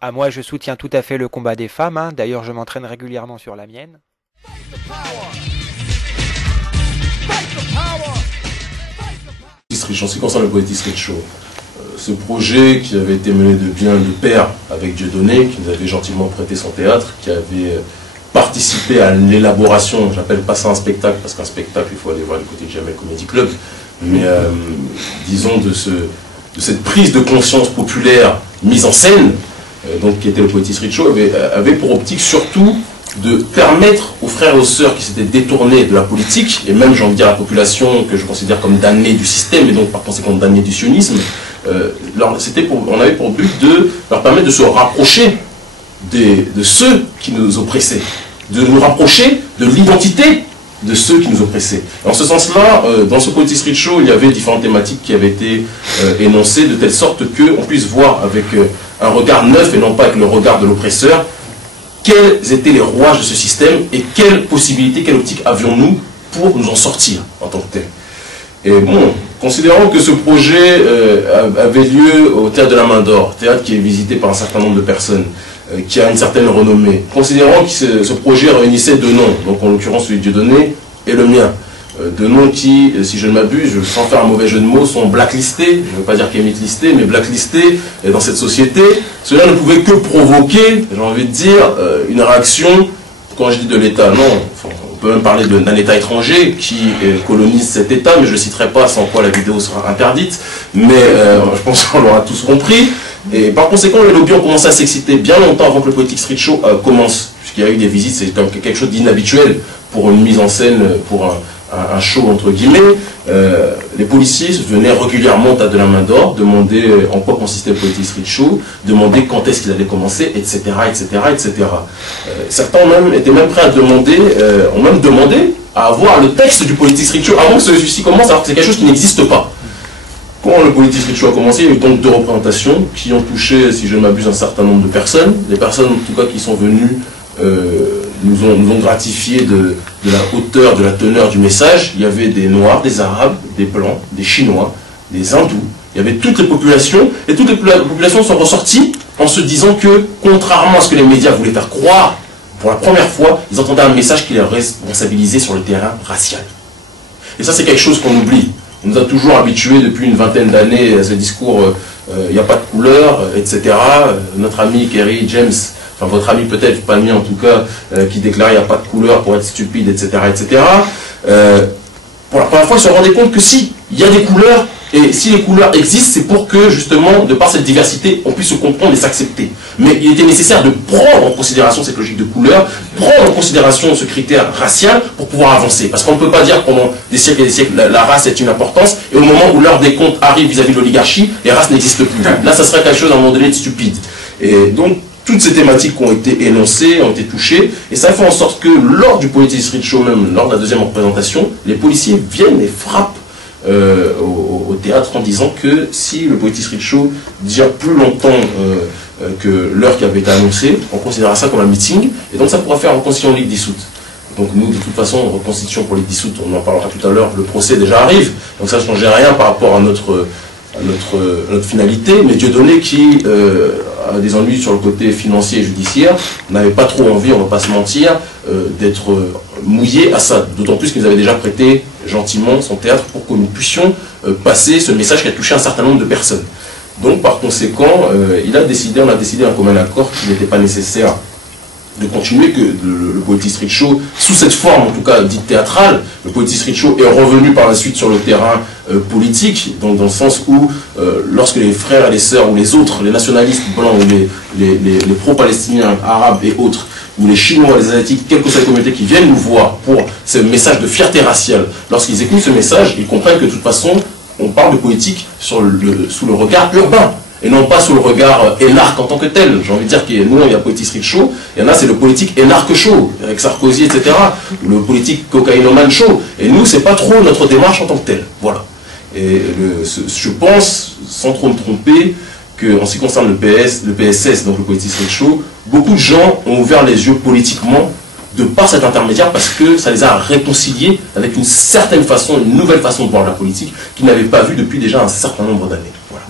Ah, moi, je soutiens tout à fait le combat des femmes, hein. D'ailleurs, je m'entraîne régulièrement sur la mienne. En ce qui concerne le Poetry Street Show, ce projet qui avait été mené de bien de pair avec Dieudonné, qui nous avait gentiment prêté son théâtre, qui avait participé à l'élaboration, j'appelle pas ça un spectacle, parce qu'un spectacle, il faut aller voir du côté de Jamel Comedy Club, mais disons de cette prise de conscience populaire mise en scène, donc qui était le Poetry Street Show, avait pour optique surtout de permettre aux frères et aux sœurs qui s'étaient détournés de la politique, et même j'ai envie de dire la population que je considère comme damnée du système, et donc par conséquent damnée du sionisme, on avait pour but de leur permettre de se rapprocher de ceux qui nous oppressaient, de nous rapprocher de l'identité de ceux qui nous oppressaient. En ce sens-là, dans ce Poetry Street Show, il y avait différentes thématiques qui avaient été énoncées, de telle sorte qu'on puisse voir avec un regard neuf et non pas avec le regard de l'oppresseur, quels étaient les rouages de ce système et quelles possibilités, quelle optique avions-nous pour nous en sortir en tant que tel. Et bon, considérant que ce projet avait lieu au Théâtre de la Main d'Or, théâtre qui est visité par un certain nombre de personnes, qui a une certaine renommée, considérant que ce projet réunissait deux noms, donc en l'occurrence celui de Dieudonné et le mien, deux noms qui, si je ne m'abuse, sans faire un mauvais jeu de mots, sont blacklistés, je ne veux pas dire qu'émite listés, mais blacklistés dans cette société. Cela ne pouvait que provoquer, j'ai envie de dire, une réaction, quand je dis de l'État, non, on peut même parler d'un État étranger qui colonise cet État, mais je ne citerai pas, sans quoi la vidéo sera interdite, mais je pense qu'on l'aura tous compris. Et par conséquent, les lobbies ont commencé à s'exciter bien longtemps avant que le Poetry Street Show commence, puisqu'il y a eu des visites, c'est quelque chose d'inhabituel pour une mise en scène, pour un show entre guillemets. Les policiers venaient régulièrement au Théâtre de la Main d'Or, demander en quoi consistait le Poetry Street Show, demander quand est-ce qu'il allait commencer, etc., etc., etc. Certains étaient même prêts à demander, ont même demandé à avoir le texte du Poetry Street Show avant que celui-ci commence, alors que c'est quelque chose qui n'existe pas. Quand le Poetry Street Show a commencé, il y a eu donc deux représentations qui ont touché, si je ne m'abuse, un certain nombre de personnes. Les personnes, en tout cas, qui sont venues nous ont gratifié de la hauteur, de la teneur du message. Il y avait des Noirs, des Arabes, des Blancs, des Chinois, des Hindous. Il y avait toutes les populations, et toutes les populations sont ressorties en se disant que, contrairement à ce que les médias voulaient faire croire, pour la première fois, ils entendaient un message qui les responsabilisait sur le terrain racial. Et ça, c'est quelque chose qu'on oublie. On nous a toujours habitués depuis une vingtaine d'années à ce discours il n'y a pas de couleur, etc. Notre ami Kerry James, enfin votre ami peut-être, pas le mien en tout cas, qui déclarait il n'y a pas de couleur pour être stupide, etc. etc. Pour la première fois, ils se rendaient compte que si, il y a des couleurs, et si les couleurs existent, c'est pour que justement, de par cette diversité, on puisse se comprendre et s'accepter. Mais il était nécessaire de prendre en considération cette logique de couleur, prendre en considération ce critère racial pour pouvoir avancer. Parce qu'on ne peut pas dire que pendant des siècles et des siècles, la race est une importance, et au moment où l'heure des comptes arrive vis-à-vis de l'oligarchie, les races n'existent plus. Là, ça serait quelque chose à un moment donné de stupide. Et donc, toutes ces thématiques ont été énoncées, ont été touchées, et ça fait en sorte que lors du Poetry Street Show même, lors de la deuxième représentation, les policiers viennent et frappent au théâtre en disant que si le Poetry Street Show dure plus longtemps que l'heure qui avait été annoncée, on considérera ça comme un meeting, et donc ça pourra faire reconstitution de ligue dissoute. Donc nous, de toute façon, reconstitution pour ligue dissoute, on en parlera tout à l'heure, le procès déjà arrive, donc ça ne changeait rien par rapport à notre finalité, mais Dieudonné qui a des ennuis sur le côté financier et judiciaire, n'avait pas trop envie, on ne va pas se mentir, d'être mouillé à ça, d'autant plus qu'il nous avait déjà prêté gentiment son théâtre pour que nous puissions passer ce message qui a touché un certain nombre de personnes. Donc par conséquent, on a décidé un commun accord qu'il n'était pas nécessaire de continuer, que le Poetry Street Show, sous cette forme en tout cas dite théâtrale, le Poetry Street Show est revenu par la suite sur le terrain politique, donc dans le sens où lorsque les frères et les sœurs ou les autres, les nationalistes blancs ou les pro-palestiniens, arabes et autres, ou les Chinois, les Asiatiques, quelles que soient les communautés qui viennent nous voir pour ce message de fierté raciale, lorsqu'ils écoutent ce message, ils comprennent que de toute façon, on parle de politique sous le regard urbain, et non pas sous le regard énarque en tant que tel. J'ai envie de dire que nous, il y a Poetry Street Show, il y en a, c'est le politique énarque show, avec Sarkozy, etc., ou le politique cocaïnomane show, et nous, c'est pas trop notre démarche en tant que tel. Voilà. Et je pense, sans trop me tromper, qu'en ce qui concerne le PSS, donc le Poetry Street Show, beaucoup de gens ont ouvert les yeux politiquement de par cet intermédiaire parce que ça les a réconciliés avec une certaine façon, une nouvelle façon de voir la politique qu'ils n'avaient pas vue depuis déjà un certain nombre d'années. Voilà.